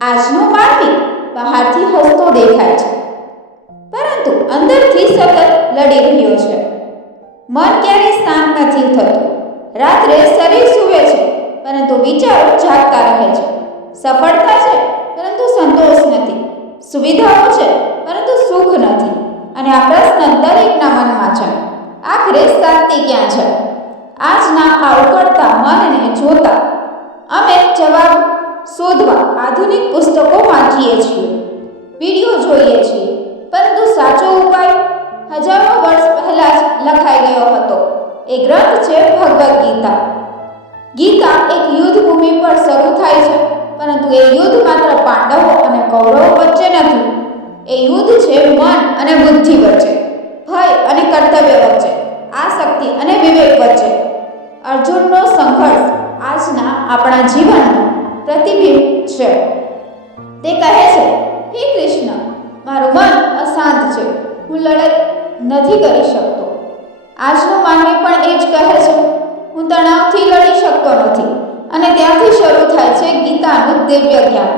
આજનો માનવી બહારથી હસતો દેખાય છે. પરંતુ અંદરથી સતત લડી રહ્યો છે. મન ક્યારેય શાંત નથી થતું. રાત્રે શરીર સૂવે છે, પરંતુ વિચારો જાગતા રહે છે. સફળતા છે, પરંતુ સંતોષ નથી. સુવિધાઓ છે, પરંતુ સુખ નથી. અને આ પ્રશ્ન દરેકના મનમાં છે. આખરે શાંતિ ક્યાં છે? આજના આ ઉકળતા મનને જોતા અમે જવાબ શોધવા આધુનિક પુસ્તકો વાંચીએ છીએ. વીડિયો જોઈએ છીએ, પરંતુ સાચો ઉપાય હજારો વર્ષ પહેલા જ લખાઈ ગયો હતો. એ ગ્રંથ છે ભગવદ્ ગીતા. ગીતા એક યુદ્ધ ભૂમિ પર શરૂ થાય છે, પરંતુ એ યુદ્ધ માત્ર પાંડવો અને કૌરવો વચ્ચે નથી. એ યુદ્ધ છે મન અને બુદ્ધિ વચ્ચે, ભય અને કર્તવ્ય વચ્ચે, આસક્તિ અને વિવેક વચ્ચે. અર્જુનનો સંઘર્ષ આજના આપણા જીવનનું પ્રતિબિંબ છે. તે કહે છે, હે કૃષ્ણ, મારું મન અશાંત છે. હું લડત નથી કરી શકતો. આજનો માનવી પણ એ જ કહે છે, હું તણાવથી લડી શકતો નથી. અને ત્યાંથી શરૂ થાય છે ગીતાનું દિવ્ય જ્ઞાન.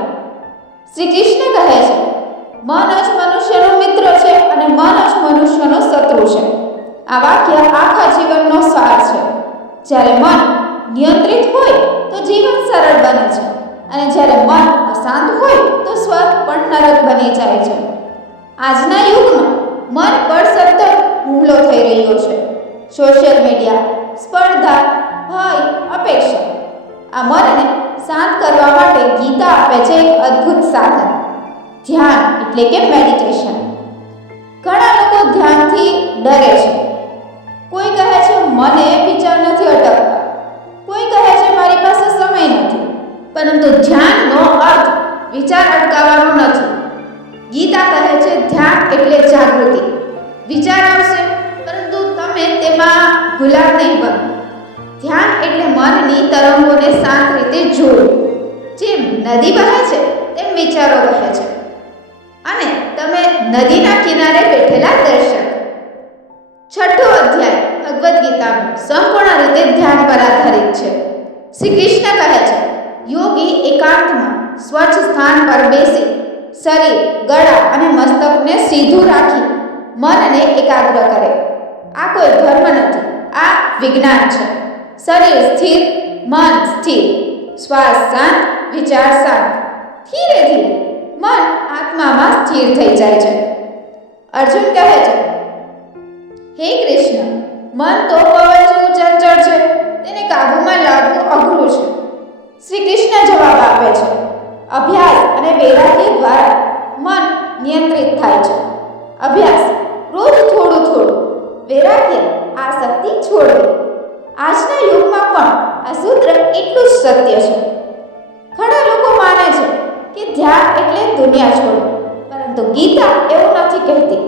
શ્રી કૃષ્ણ કહે છે, મન જ મનુષ્યનો મિત્ર છે અને મન જ મનુષ્યનો શત્રુ છે. આ વાક્ય આખા જીવનનો સાર છે. જ્યારે મન નિયંત્રિત હોય, તો જીવન સરળ બને છે. અને જ્યારે મન અશાંત હોય, તો સ્વર્ગ પણ નરક બની જાય છે. આજના યુગમાં મન પર સતત હુમલો થઈ રહ્યો છે. સોશિયલ મીડિયા, સ્પર્ધા, ભય, અપેક્ષા. આ મનને શાંત કરવા માટે ગીતા આપે છે એક અદ્ભુત સાધન. ધ્યાન એટલે કે મેડિટેશન ઘણા લોકો ધ્યાનથી ડરે છે. પરંતુ ધ્યાનનો અર્થ વિચાર અટકાવવાનો નથી. ગીતા કહે છે, ધ્યાન એટલે જાગૃતિ. વિચાર આવશે, પરંતુ તમે તેમાં ગુલાબ નહીં બનો ધ્યાન એટલે મનની તરંગોને શાંત રીતે જોડો જેમ નદી વહે છે, તેમ વિચારો વહે છે. અને તમે નદીના કિનારે બેઠેલા દર્શક. છઠ્ઠો અધ્યાય ભગવદ્ ગીતાનો સંપૂર્ણ રીતે ધ્યાન પર આધારિત છે. શ્રી કૃષ્ણ કહે છે યોગી એકાંતમાં સ્વચ્છ સ્થાન પર બેસી શરીર, ગળા અને મસ્તકને સીધું રાખી મનને એકાગ્ર કરે. આ કોઈ ધર્મ નથી, આ વિજ્ઞાન છે. શરીર સ્થિર, મન સ્થિર, શ્વાસ શાંત, વિચાર શાંત. ધીરે ધીરે મન આત્મામાં સ્થિર થઈ જાય છે. અર્જુન કહે છે, હે કૃષ્ણ, મન તો પવન જેવું ચંચળ છે. તેને કાબૂમાં લાવવું અઘરું વૈરાગ્ય શક્તિ છોડવી આજના યુગમાં પણ આ સૂત્ર એટલું જ સત્ય છે. ઘણા લોકો માને છે કે ધ્યાન એટલે દુનિયા છોડવું, પરંતુ ગીતા એવું નથી કહેતી.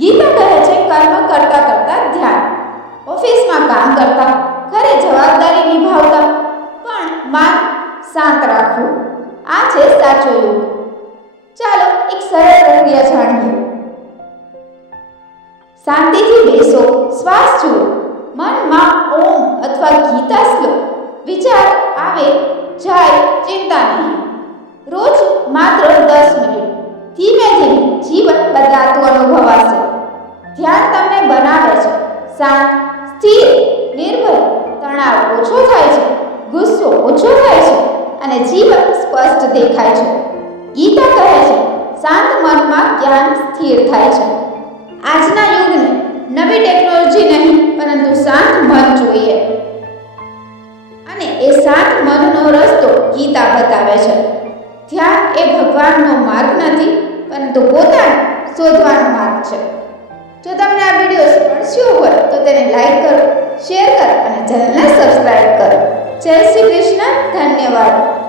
ગીતા કહે છે, કર્મ કરતા કરતા ધ્યાન. ઓફિસમાં કામ કરતા, ઘરે જવાબદારી નિભાવતા, પણ મન શાંત રાખવું, આ છે સાચો યુગ. ચાલો એક સરળ પ્રક્રિયા જાણીએ. શાંતિથી બેસો, શ્વાસ જુઓ. મનમાં ઓમ અથવા ગીતા શ્લોક. વિચાર આવે, જાય, ચિંતા નહીં. રોજ માત્ર દસ મિનિટ. ધીમે ધીમે જીવન બદલાતું અનુભવાશે. ધ્યાન તમને બનાવે છે. શાંત, સ્થિર નિર્ભય તણાવ ઓછો થાય છે. ગુસ્સો ઓછો થાય છે. અને જીવન સ્પષ્ટ દેખાય છે. ગીતા કહે છે, શાંત મનમાં જ્ઞાન સ્થિર થાય છે. આજના યુગને નવી ટેકનોલોજી નહીં, પરંતુ શાંત મન જોઈએ. અને એ શાંત મનનો રસ્તો ગીતા બતાવે છે. ધ્યાન એ ભગવાનનો માર્ગ નથી, પરંતુ પોતાને શોધવાનો માર્ગ છે. જો તમને આ વીડિયો સ્પર્શ્યો હોય, તો તેને લાઈક કરો, શેર કરો અને ચેનલને સબસ્ક્રાઈબ કરો. જય શ્રી કૃષ્ણ, ધન્યવાદ.